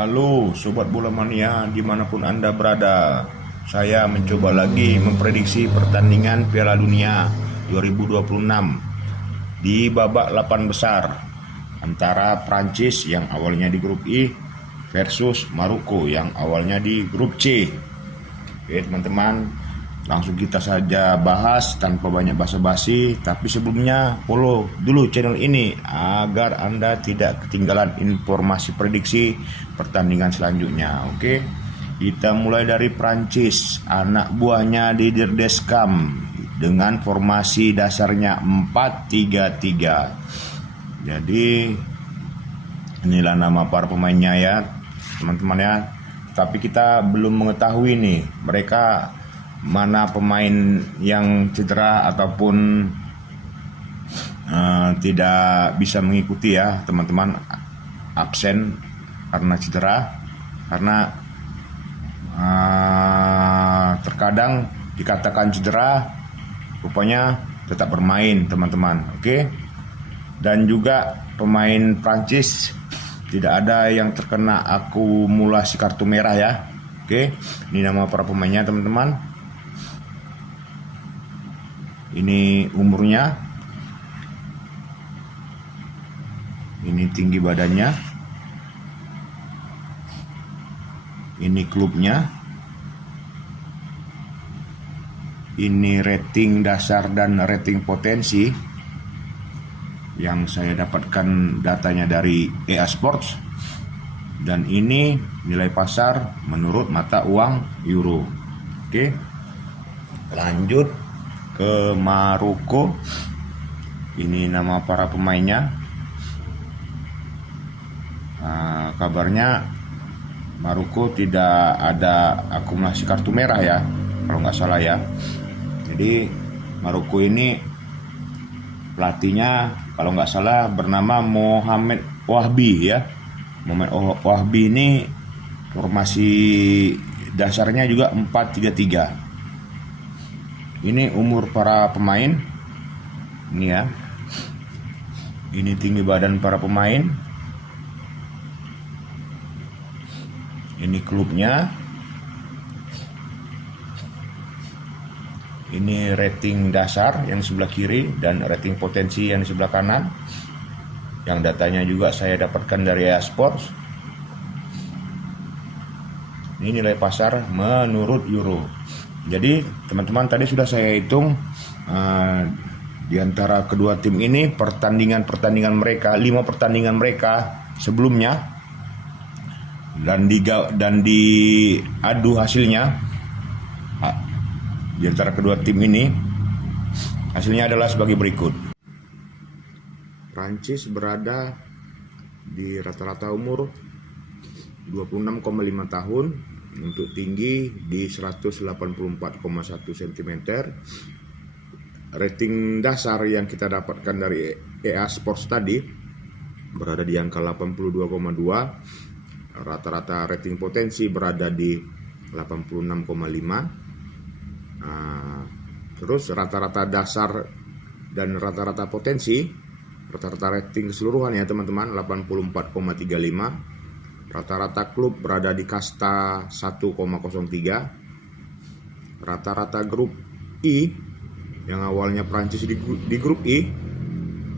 Halo Sobat Bola Mania dimanapun Anda berada. Saya mencoba lagi memprediksi pertandingan Piala Dunia 2026 di babak 8 besar antara Prancis yang awalnya di grup I versus Maroko yang awalnya di grup C. Oke teman-teman, langsung kita saja bahas tanpa banyak basa-basi. Tapi sebelumnya follow dulu channel ini agar Anda tidak ketinggalan informasi prediksi pertandingan selanjutnya. Oke, kita mulai dari Prancis. Anak buahnya Didier Deschamps dengan formasi dasarnya 4-3-3. Jadi inilah nama para pemainnya ya teman-teman ya. Tapi kita belum mengetahui nih mereka mana pemain yang cedera ataupun tidak bisa mengikuti ya teman-teman, absen karena cedera, karena terkadang dikatakan cedera rupanya tetap bermain teman-teman. Oke, dan juga pemain Prancis tidak ada yang terkena akumulasi kartu merah ya. Oke, ini nama para pemainnya teman-teman. Ini umurnya, ini tinggi badannya, ini klubnya, ini rating dasar dan rating potensi yang saya dapatkan datanya dari EA Sports, dan ini nilai pasar menurut mata uang euro. Oke, lanjut ke Maroko. Ini nama para pemainnya. Kabarnya Maroko tidak ada akumulasi kartu merah ya, kalau nggak salah ya. Jadi Maroko ini pelatihnya kalau nggak salah bernama Mohamed Wahbi ya. Mohamed Wahbi ini formasi dasarnya juga 4-3-3. Ini umur para pemain, ini ya. Ini tinggi badan para pemain. Ini klubnya. Ini rating dasar yang sebelah kiri dan rating potensi yang di sebelah kanan. Yang datanya juga saya dapatkan dari EA Sports. Ini nilai pasar menurut euro. Jadi teman-teman, tadi sudah saya hitung di antara kedua tim ini pertandingan mereka, 5 pertandingan mereka sebelumnya, dan diadu hasilnya di antara kedua tim ini, hasilnya adalah sebagai berikut. Prancis berada di rata-rata umur 26,5 tahun. Untuk tinggi di 184,1 cm. Rating dasar yang kita dapatkan dari EA Sports tadi berada di angka 82,2. Rata-rata rating potensi berada di 86,5. Terus rata-rata dasar dan rata-rata potensi, rata-rata rating keseluruhan ya teman-teman, 84,35. Rata-rata klub berada di kasta 1,03. Rata-rata grup I yang awalnya Prancis di grup I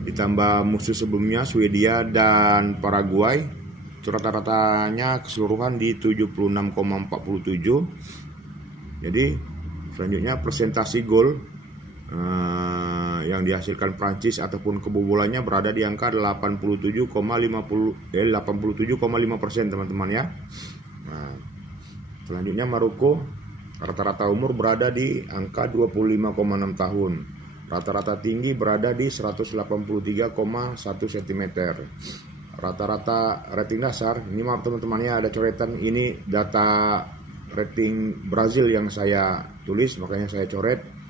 ditambah musuh sebelumnya Swedia dan Paraguay, rata-ratanya keseluruhan di 76,47. Jadi selanjutnya presentasi gol yang dihasilkan Prancis ataupun kebobolannya berada di angka 87,5% teman-teman ya. Nah, selanjutnya Maroko rata-rata umur berada di angka 25,6 tahun. Rata-rata tinggi berada di 183,1 cm. Rata-rata rating dasar, ini maaf teman-temannya ada coretan, ini data rating Brazil yang saya tulis makanya saya coret.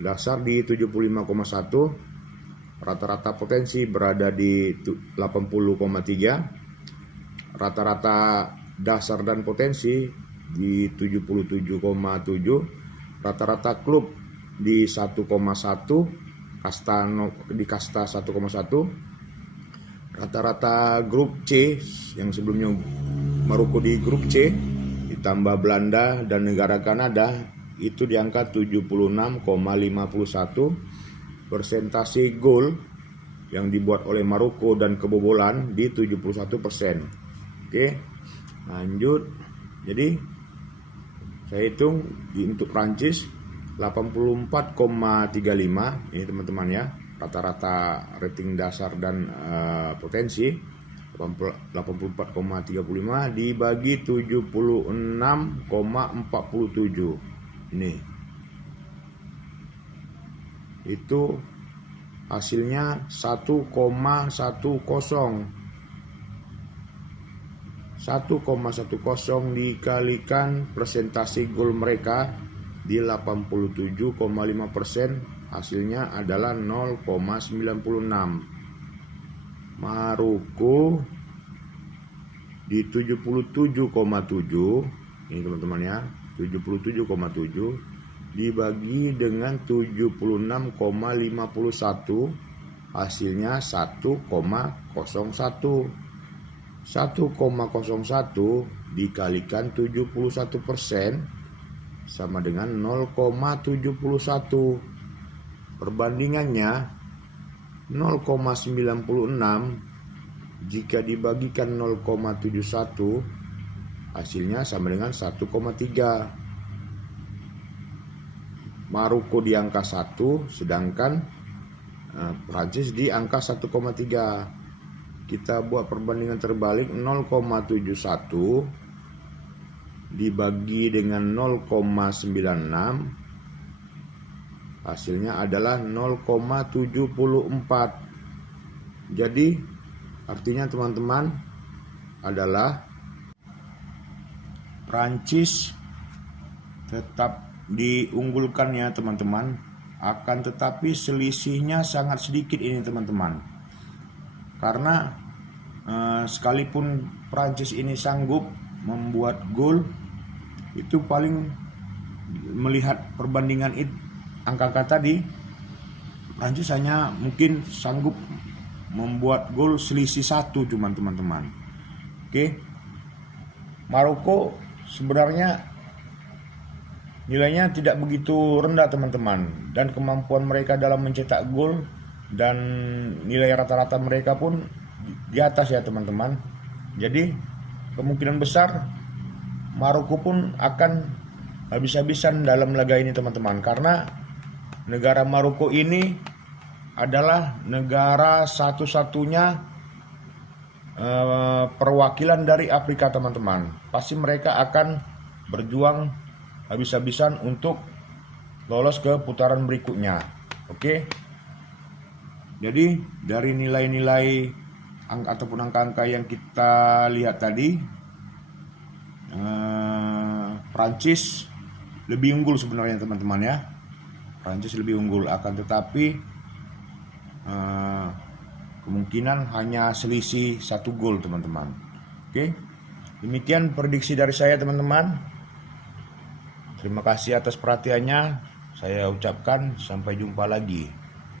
Dasar di 75,1, rata-rata potensi berada di 80,3, rata-rata dasar dan potensi di 77,7, rata-rata klub di 1,1, di kasta 1,1, rata-rata grup C yang sebelumnya Maroko di grup C, ditambah Belanda dan negara Kanada, itu di angka 76,51. Persentase gol yang dibuat oleh Maroko dan kebobolan di 71%. Oke, lanjut. Jadi saya hitung untuk Prancis 84,35 ini teman-teman ya, rata-rata rating dasar dan potensi 84,35 dibagi 76,47 ini, itu hasilnya 1,10 dikalikan persentase gol mereka di 87,5%, hasilnya adalah 0,96. Maroko di 77,7 ini teman-teman ya, 77,7 dibagi dengan 76,51, hasilnya 1,01. 1,01 dikalikan 71% sama dengan 0,71. Perbandingannya 0,96 jika dibagikan 0,71, hasilnya sama dengan 1,3. Maroko di angka 1, sedangkan Prancis di angka 1,3. Kita buat perbandingan terbalik, 0,71 dibagi dengan 0,96, hasilnya adalah 0,74. Jadi artinya teman-teman adalah Prancis tetap diunggulkan ya teman-teman, akan tetapi selisihnya sangat sedikit ini teman-teman, karena sekalipun Prancis ini sanggup membuat gol, itu paling melihat perbandingan angka-angka tadi, Prancis hanya mungkin sanggup membuat gol selisih 1 cuman teman-teman. Oke, Maroko sebenarnya nilainya tidak begitu rendah teman-teman, dan kemampuan mereka dalam mencetak gol dan nilai rata-rata mereka pun di atas ya teman-teman. Jadi kemungkinan besar Maroko pun akan habis-habisan dalam laga ini teman-teman, karena negara Maroko ini adalah negara satu-satunya perwakilan dari Afrika teman-teman. Pasti mereka akan berjuang habis-habisan untuk lolos ke putaran berikutnya. Oke. Jadi dari nilai-nilai ataupun angka-angka yang kita lihat tadi, Prancis lebih unggul sebenarnya teman-teman ya. Prancis lebih unggul, akan tetapi kemungkinan hanya selisih 1 gol teman-teman. Oke, demikian prediksi dari saya teman-teman. Terima kasih atas perhatiannya. Saya ucapkan sampai jumpa lagi.